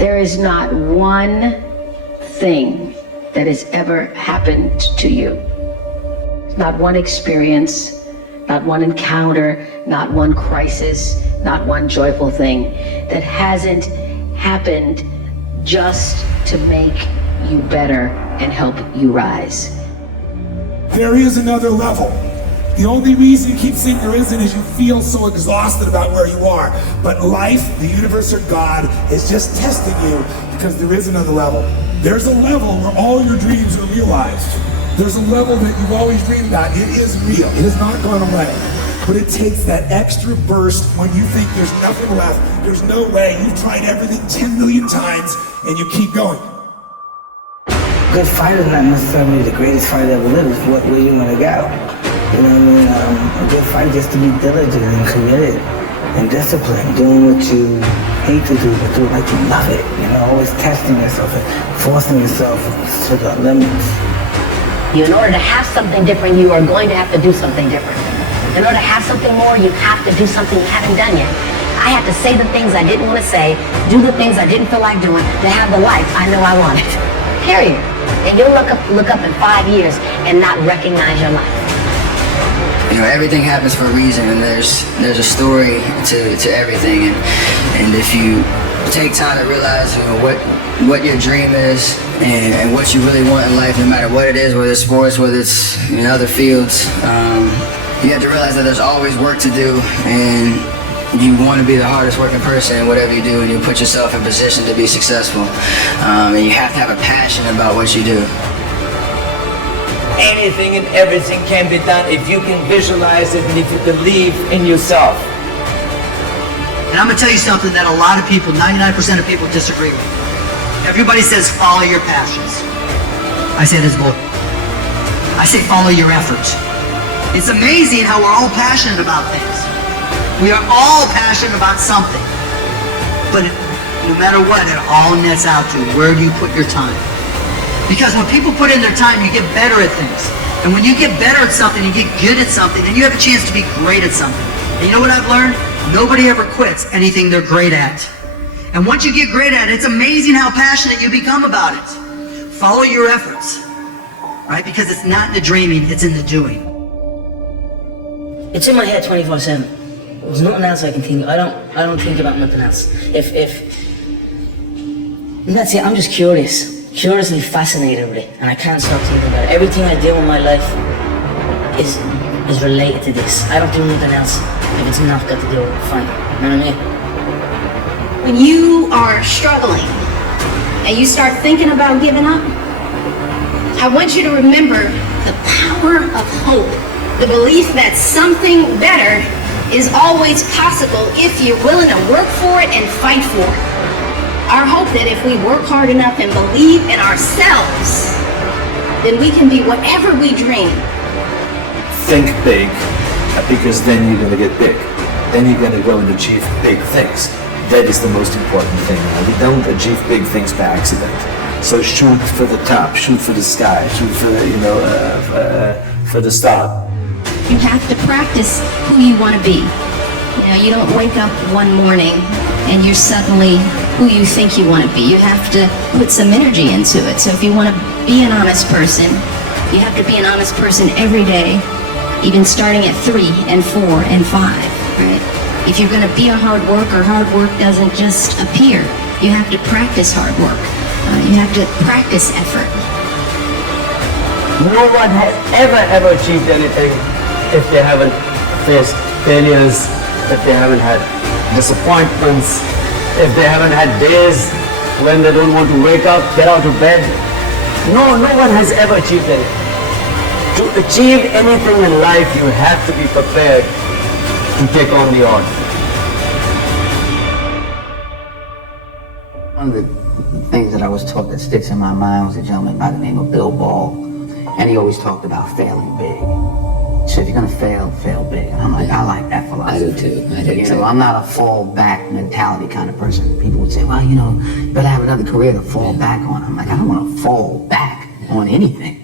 There is not one thing that has ever happened to you. Not one experience, not one encounter, not one crisis, not one joyful thing that hasn't happened just to make you better and help you rise. There is another level. The only reason you keep saying there isn't is you feel so exhausted about where you are. But life, the universe, or God is just testing you because there is another level. There's a level where all your dreams are realized. There's a level that you've always dreamed about. It is real. It has not gone away. But it takes that extra burst when you think there's nothing left. There's no way. You've tried everything 10 million times and you keep going. Good fight is not necessarily the greatest fight ever lived. It's where you want to go. You know what I mean? A good fight just to be diligent and committed and disciplined, doing what you hate to do, but do it like you love it. You know, always testing yourself and forcing yourself to the limits. In order to have something different, you are going to have to do something different. In order to have something more, you have to do something you haven't done yet. I have to say the things I didn't want to say, do the things I didn't feel like doing, to have the life I know I wanted. Period. And you'll look up in 5 years and not recognize your life. You know, everything happens for a reason, and there's a story to everything, and if you take time to realize, you know, what your dream is and what you really want in life, no matter what it is, whether it's sports, whether it's in other fields, you have to realize that there's always work to do, and you want to be the hardest working person in whatever you do, and you put yourself in position to be successful, and you have to have a passion about what you do. Anything and everything can be done if you can visualize it and if you believe in yourself. And I'm gonna tell you something that a lot of people, 99% of people disagree with. Everybody says follow your passions. I say this book. I say follow your efforts. It's amazing how we're all passionate about things. We are all passionate about something. But no matter what, it all nets out to where do you put your time. Because when people put in their time, you get better at things. And when you get better at something, you get good at something, then you have a chance to be great at something. And you know what I've learned? Nobody ever quits anything they're great at. And once you get great at it, it's amazing how passionate you become about it. Follow your efforts, right? Because it's not in the dreaming, it's in the doing. It's in my head 24/7. There's nothing else I can think of. I don't think about nothing else. And that's it, I'm just curious. Curiously fascinated with it, and I can't stop thinking about it. Everything I do in my life is related to this. I don't do nothing else if it's not got to do with fun. You know what I mean? When you are struggling and you start thinking about giving up, I want you to remember the power of hope, the belief that something better is always possible if you're willing to work for it and fight for it. Our hope that if we work hard enough and believe in ourselves, then we can be whatever we dream. Think big, because then you're going to get big. Then you're going to go and achieve big things. That is the most important thing. We don't achieve big things by accident. So shoot for the top, shoot for the sky, shoot for the, for the star. You have to practice who you want to be. You know, you don't wake up one morning and you're suddenly who you think you want to be. You have to put some energy into it. So if you want to be an honest person, you have to be an honest person every day, even starting at 3 and 4 and 5, right? If you're going to be a hard worker doesn't just appear. You have to practice hard work. You have to practice effort. No one has ever achieved anything if they haven't faced failures, if they haven't had disappointments, if they haven't had days when they don't want to wake up, get out of bed. No one has ever achieved anything. To achieve anything in life, you have to be prepared to take on the odds. One of the things that I was taught that sticks in my mind was a gentleman by the name of Bill Ball, and he always talked about failing big. So if you're gonna fail, fail big. And I'm like, I like that philosophy. I do too. You know, I'm not a fall back mentality kind of person. People would say, well, you know, you better have another career to fall back on. I'm like, I don't want to fall back on anything.